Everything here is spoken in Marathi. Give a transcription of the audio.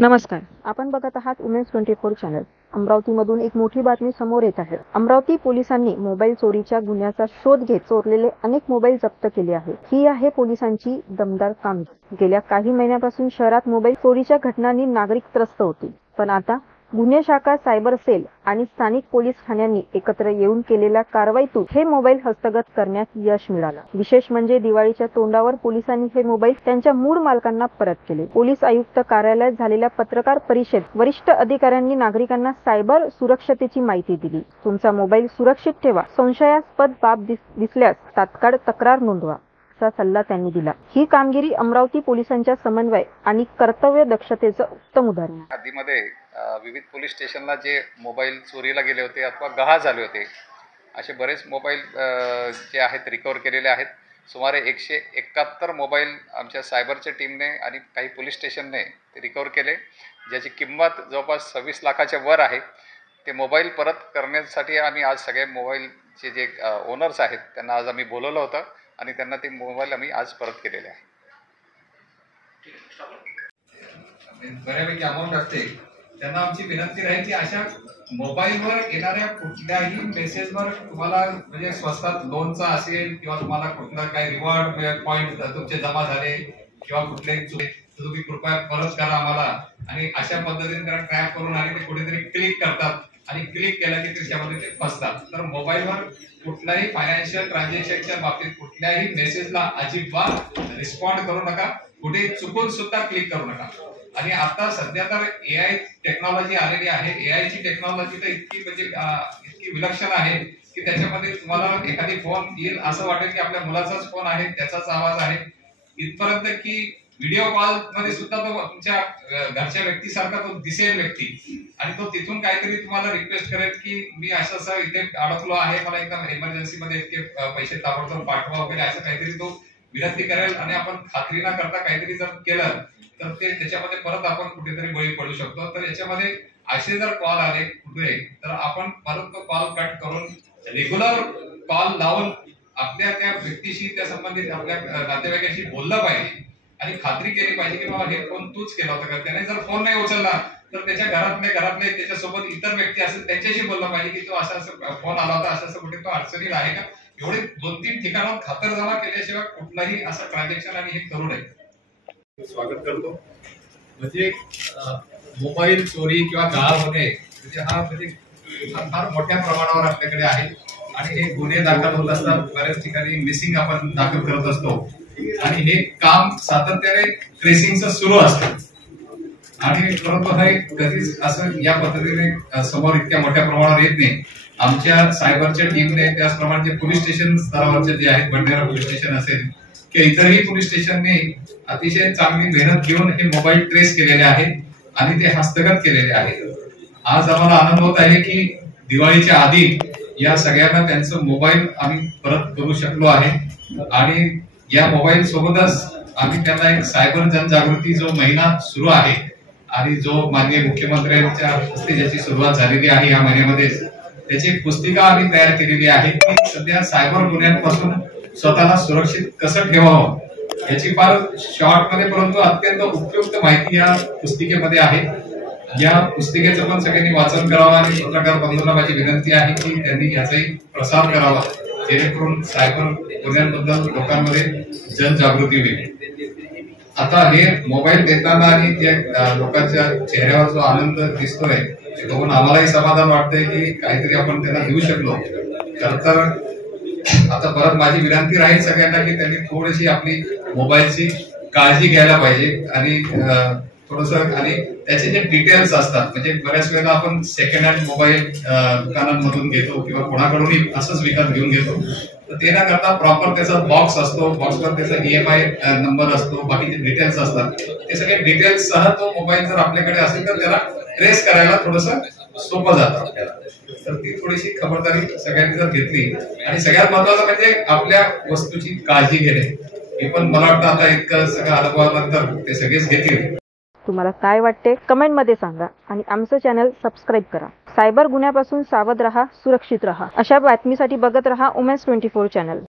नमस्कार, आपण बघत आहात उमेन्स 24 चॅनल। अमरावतीमधून एक मोठी बातमी समोर येत आहे। अमरावती पोलिसांनी मोबाईल चोरीच्या गुन्ह्याचा शोध घेत चोरलेले अनेक मोबाईल जप्त केले आहेत। ही आहे पोलिसांची दमदार कामगिरी। गेल्या काही महिन्यांपासून शहरात मोबाईल चोरीच्या घटनांनी नागरिक त्रस्त होते, पण आता गुन्हे शाखा, सायबर सेल आणि स्थानिक पोलीस ठाण्यांनी एकत्र येऊन केलेल्या कारवाईतून हे मोबाईल हस्तगत करण्यात यश मिळालं। विशेष म्हणजे दिवाळीच्या तोंडावर पोलिसांनी हे मोबाईल त्यांच्या मूळ मालकांना परत केले। पोलीस आयुक्त कार्यालयात झालेल्या पत्रकार परिषदेत वरिष्ठ अधिकाऱ्यांनी नागरिकांना सायबर सुरक्षतेची माहिती दिली। तुमचा मोबाईल सुरक्षित ठेवा, संशयास्पद बाब दिसल्यास तात्काळ तक्रार नोंदवा असा सल्ला त्यांनी दिला। ही कामगिरी अमरावती पोलिसांच्या समन्वय आणि कर्तव्य दक्षतेचं उत्तम उदाहरण आहे। आधीमध्ये विविध पोलीस स्टेशनला जे मोबाईल चोरीला गेले होते अथवा गहाळ झाले होते, असे बरेच मोबाईल जे आहेत रिकवर केलेले आहेत। सुमारे 171 मोबाईल आमच्या सायबरच्या टीमने आणि काही पोलीस स्टेशनने ते रिकवर केले, ज्याची किंमत जवळपास 26 लाखाच्या वर आहे। ते मोबाईल परत करण्यासाठी आम्ही आज सगळे मोबाईलचे जे ओनर्स आहेत त्यांना आज आम्ही बोलवलं होतं आणि त्यांना ते मोबाईल आम्ही आज परत केलेले आहे। बऱ्यापैकी अमाऊंट असते, त्यांना आमची विनंती राहील की अशा मोबाईलवर येणाऱ्या कुठल्याही मेसेजवर तुम्हाला म्हणजे स्वस्तात लोनचा असेल किंवा तुम्हाला कुठला काही रिवॉर्ड पॉईंट तुमचे जमा झाले किंवा कुठलेही तुम्ही कृपया परत करा आम्हाला, आणि अशा पद्धतीने त्यांना ट्रॅप करून आणि ते कुठेतरी क्लिक करतात आणि क्लिक केलं की त्याच्यामध्ये ते फसतात। तर मोबाईलवर कुठल्याही फायनान्शियल ट्रान्झॅक्शनच्या बाबतीत कुठल्याही मेसेजला अजिबात रिस्पॉन्ड करू नका, कुठे चुकून सुद्धा क्लिक करू नका। आणि आता सध्या तर एआय टेक्नॉलॉजी आलेली आहे। एआय ची टेक्नॉलॉजी तर इतकी विलक्षण आहे की त्याच्यामध्ये तुम्हाला एखादी फोन येईल असं वाटेल की आपल्या मुलाचाच फोन आहे, त्याचाच आवाज आहे, इथपर्यंत की व्हिडिओ कॉल मध्ये सुद्धा तो तुमच्या घरच्या व्यक्तीसारखा तो दिसेल व्यक्ती, आणि तो तिथून काहीतरी तुम्हाला रिक्वेस्ट करेल की मी असं इथे अडकलो आहे, मला एकदम इमर्जन्सी मध्ये इतके पैसे ताबडतोब पाठवा वगैरे असं काहीतरी तो विनंती करेल। आणि आपण खात्री न करता काहीतरी जर केलं तर ते त्याच्यामध्ये परत आपण कुठेतरी बळी पडू शकतो। तर याच्यामध्ये असे जर कॉल आले कुठे तर आपण परत तो कॉल कट करून रेग्युलर कॉल लावून आपल्या त्या व्यक्तीशी, त्या संबंधित आपल्या नातेवाईकांशी बोललं पाहिजे आणि खात्री केली पाहिजे की बाबा हे फोन तूच केला होता का। त्याने जर फोन नाही उचलला तर त्याच्या घरातले त्याच्यासोबत इतर व्यक्ती असेल त्यांच्याशी बोललं पाहिजे की तो असं फोन आला होता, असं कुठे तो अडचणीत आहे का। एवढे 2-3 ठिकाणावर खातरजमा केल्याशिवाय कुठलाही असं ट्रान्झॅक्शन आणि हे करू नये। स्वागत करतो। म्हणजे मोबाईल चोरी किंवा गहाळ होणे म्हणजे हा फार मोठ्या प्रमाणावर आपल्याकडे आहे आणि हे गुन्हे दाखल होत असतात। बऱ्याच ठिकाणी मिसिंग आपण दाखल करत असतो आणि हे काम सातत्याने ट्रेसिंगचं सुरू असतं आणि परंतु हे कधीच असं या पद्धतीने समोर इतक्या मोठ्या प्रमाणावर येत नाही। आमच्या सायबरच्या टीमने, त्याचप्रमाणे पोलीस स्टेशन स्तरावरचे जे आहेत, बंडेरा पोलीस स्टेशन असेल किंवा इतरही पोलीस स्टेशनने अतिशय चांगली मेहनत घेऊन हे मोबाईल ट्रेस केलेले आहेत आणि ते हस्तगत केलेले आहेत। आज आम्हाला आनंद होत आहे की दिवाळीच्या आधी या सगळ्यांना त्यांचं मोबाईल आम्ही परत करू शकलो आहे आणि या मोबाईल सोबतच आम्ही त्यांना एक सायबर जनजागृती जो महिना सुरू आहे आणि जो माननीय मुख्यमंत्र्यांच्या हस्ते ज्याची सुरुवात झालेली आहे या महिन्यामध्ये, त्याची एक पुस्तिका आम्ही तयार केलेली आहे की सध्या सायबर गुन्ह्यांपासून स्वतःला सुरक्षित कसं ठेवावं याची फार शॉर्ट मध्ये परंतु अत्यंत उपयुक्त माहिती या पुस्तिकेमध्ये आहे। या पुस्तिकेचं पण सगळ्यांनी वाचन करावं आणि पत्रकार बंधूंना माझी विनंती आहे की त्यांनी याचाही प्रसार करावा, जेणेकरून सायबर गुन्ह्यांबद्दल लोकांमध्ये जनजागृती होईल। आता हे मोबाईल देताना आणि त्या लोकांच्या चेहऱ्यावर जो आनंद दिसतोय ते बघून आम्हालाही समाधान वाटतंय की काहीतरी आपण त्यांना देऊ शकलो। तर आता परत माझी विनंती राहील सगळ्यांना की त्यांनी थोडीशी आपली मोबाईलची काळजी घ्यायला पाहिजे आणि थोडंसं, आणि त्याचे जे डिटेल्स असतात, म्हणजे बऱ्याच वेळेला आपण सेकंड हँड मोबाईल दुकानांमधून घेतो किंवा कोणाकडूनही असंच विकत घेऊन घेतो, तर ते न करता प्रॉपर त्याचा बॉक्स असतो, बॉक्सवर त्याचा EMI नंबर असतो, बाकीचे डिटेल्स असतात, ते सगळे डिटेल्स सह तो मोबाईल जर आपल्याकडे असेल तर त्याला ट्रेस करायला थोडंसं सोपं जातं आपल्याला। तर ती थोडीशी खबरदारी सगळ्यांनी जर घेतली आणि सगळ्यात महत्वाचं म्हणजे आपल्या वस्तूची काळजी घेणे, हे पण मला वाटतं आता इतकं सगळं अनुभवानंतर ते सगळेच घेतील। तुम्हाला काय वाटते कमेंट मध्ये सांगा आणि आमचं चॅनल सबस्क्राइब करा। सायबर गुन्ह्यापासून सावध रहा, सुरक्षित रहा। अशा बातमीसाठी बघत रहा उमेन्स 24 चॅनल।